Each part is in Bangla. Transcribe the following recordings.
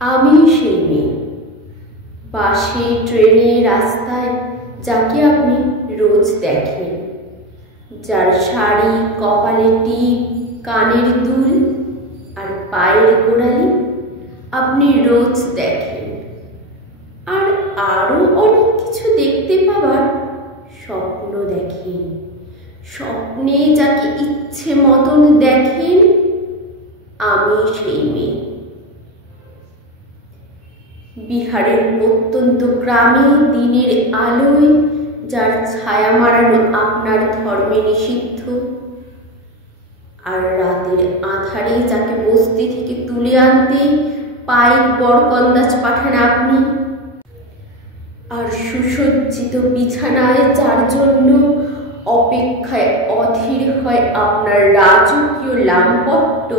আমি সেই মেয়ে, বাসে ট্রেনে রাস্তায় যাকে আপনি রোজ দেখেন, যার শাড়ি, কপালে টিপ, কানের দুল আর পায়ের গোড়ালি আপনি রোজ দেখেন, আর আরও অনেক কিছু দেখতে পাবার স্বপ্ন দেখেন। স্বপ্নে যাকে ইচ্ছে মতন দেখেন, আমি সেই মেয়ে। বিহারের প্রত্যন্ত গ্রামে দিনের আলোয় যার ছায়া মারানো আপনার ধর্মে নিষিদ্ধ, আর রাতের আঁধারে যাকে বস্তি থেকে তুলে আনতে পাইক বরকন্দাজ পাঠান আপনি, আর সুসজ্জিত বিছানায় যার জন্য অপেক্ষায় অধীর হয় আপনার রাজকীয় লামপট্ট,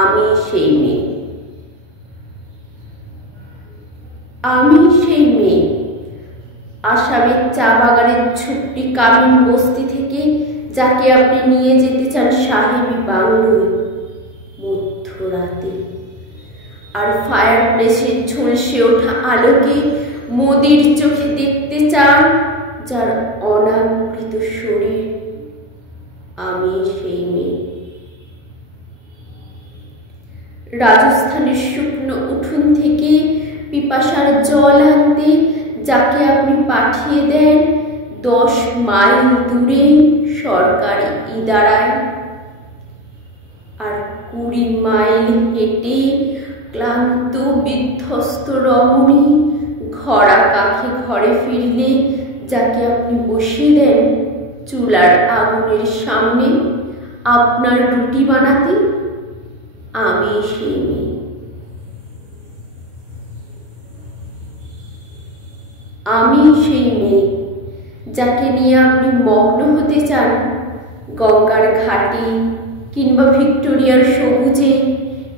আমি সেই মেয়ে। আমি সেই মেয়ে, আসামের চা বাগানের ঝুপড়ি কামিন বস্তি থেকে যাকে আপনি নিয়ে যেতে চান সাহেবী বাংলোয় মধ্যরাতে, আর ফায়ার প্লেসের ঝলসে ওঠা আলোকে মোদির চোখে দেখতে চান যার অনাবৃত শরীর, আমি সেই মেয়ে। রাজস্থানের শুকনো উঠোন থেকে পিপাসার জল আনতে যাকে আপনি পাঠিয়ে দেন 10 মাইল দূরে সরকারি ইদারায়, আর 20 মাইল হেঁটে ক্লান্ত বিধ্বস্ত রমণী ঘরা কাখে ঘরে ফিরলে যাকে আপনি বসিয়ে দেন চুলার আগুনের সামনে আপনার রুটি বানাতে, আমি সেই মেয়ে। আমি সেই মেয়ে যাকে নিয়ে আপনি মগ্ন হতে চান গঙ্গার ঘাটে, কিংবা ভিক্টোরিয়ার সবুজে,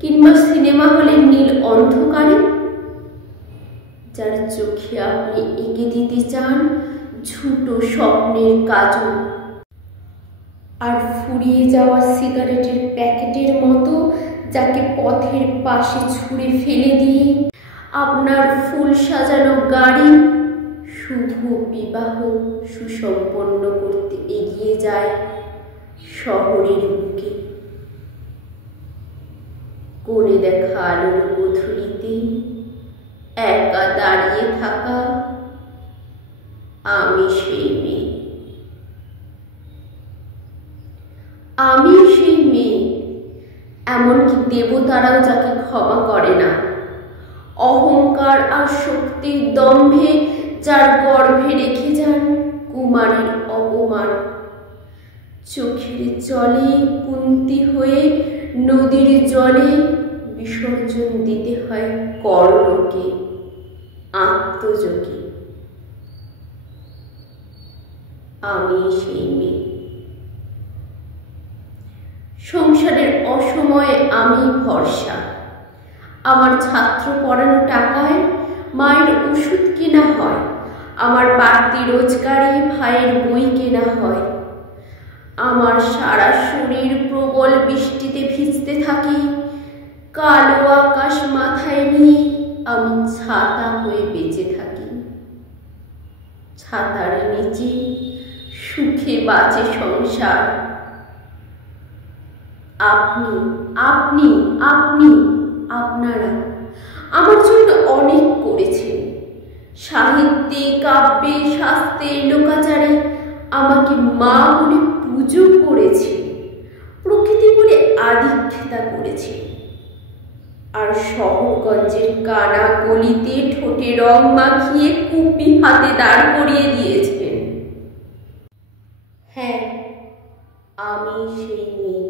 কিংবা সিনেমা হলের নীল অন্ধকারে, যার চোখে আপনি এঁকে দিতে চান ঝুটো স্বপ্নের কাজল, আর ফুরিয়ে যাওয়া সিগারেটের প্যাকেটের মতো যাকে পথের পাশে ছুঁড়ে ফেলে দিয়ে আপনার ফুল সাজানো গাড়ি শুভ বিবাহ সুসম্পন্ন করতে এগিয়ে যায় শহরের বুকে। কোণে দেখা আলোর গধূলিতে একা দাঁড়িয়ে থাকা, আমি সেই মেয়ে। আমি সেই মেয়ে, এমনকি দেবতারাও যাকে ক্ষমা করে না, অহংকার আর শক্তির দম্ভে যার গর্ভে রেখে যান কুমারীর অপমান। চোখের জলে কুন্তি হয়ে নদীর জলে বিসর্জন দিতে হয় কর্ণকে আত্মযোগে, আমি সেই মেয়ে। সংসারের অসময়ে আমি ভরসা, আমার ছাত্র পড়ানো টাকায় মায়ের ওষুধ কেনা হয়, আমার বাড়তি রোজগারে ভাইয়ের বই কেনা হয়, আমার সারা শরীর প্রবল বৃষ্টিতে ভিজতে থাকে, কালো আকাশ মাথায় নিয়ে আমি ছাতা হয়ে বেঁচে থাকি। ছাতার নিচে সুখে বাঁচে সংসার। আপনি আপনি আপনি আপনারা আমার জন্য অনেক করেছেন। সাহিত্যে, কাব্যে, শাস্ত্রে, লোকাচারে আমাকে মা বলে পুজো করেছে, প্রকৃতি বলে আদিক্ষেতা করেছে, আর শহরগঞ্জের কানা গলিতে ঠোঁটে রং মাখিয়ে কুপি হাতে দাঁড় করিয়ে দিয়েছেন। হ্যাঁ, আমি সেই মেয়ে।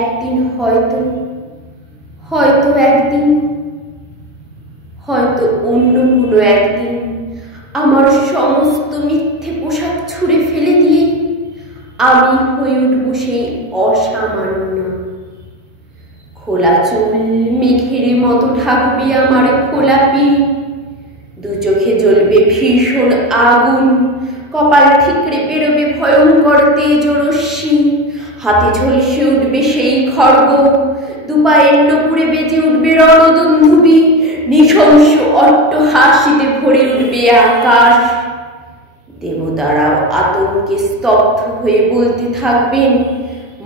একদিন হয়তো একদিন, হয়তো অন্য কোনো একদিন আমার সমস্ত মিথ্যে পোশাক ছুঁড়ে ফেলে দিয়ে আমি হয়ে উঠব সেই অসামান্য। খোলা চুল মেঘের মতো ঢাকবে আমার খোলা পিঠ, দু চোখে জ্বলবে ভীষণ আগুন, কপাল ঠিকরে বেরোবে ভয়ঙ্কর তেজ রশ্মি, হাতে ঝলসে উঠবে সেই খড়গ দুপায়ের নপুরে বেজে উঠবে রণদুন্ধুবি, নৃশংস অট্টহাসিতে ভরে উঠবে আকাশ। দেবতারাও আতঙ্কে স্তব্ধ হয়ে বলতে থাকবেন,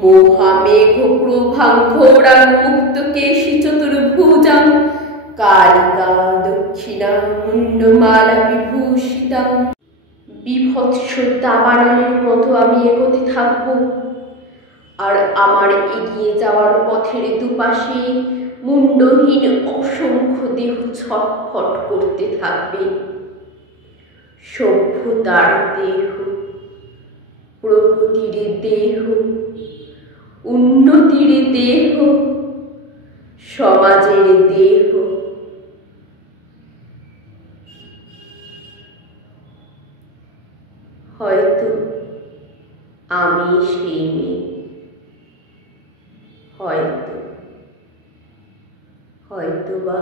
মোহামেঘ প্রভাঙ্ঘোরাং মুক্ত কেশী চতুর্ভুজাং কালিকা দক্ষিণা মুন্ডমালা বিভূষিতাং। বিভৎস দাবানলের মতো আমি এগোতে থাকব, আর আমার এগিয়ে যাওয়ার পথের দুপাশে মুন্ডহীন অসংখ্য দেহ ছটফট করতে থাকবে। সভ্যতার দেহ, প্রগতির দেহ, উন্নতির দেহ, সমাজের দেহ। হয়তো আমি সেই মেয়ে, হয়তো বা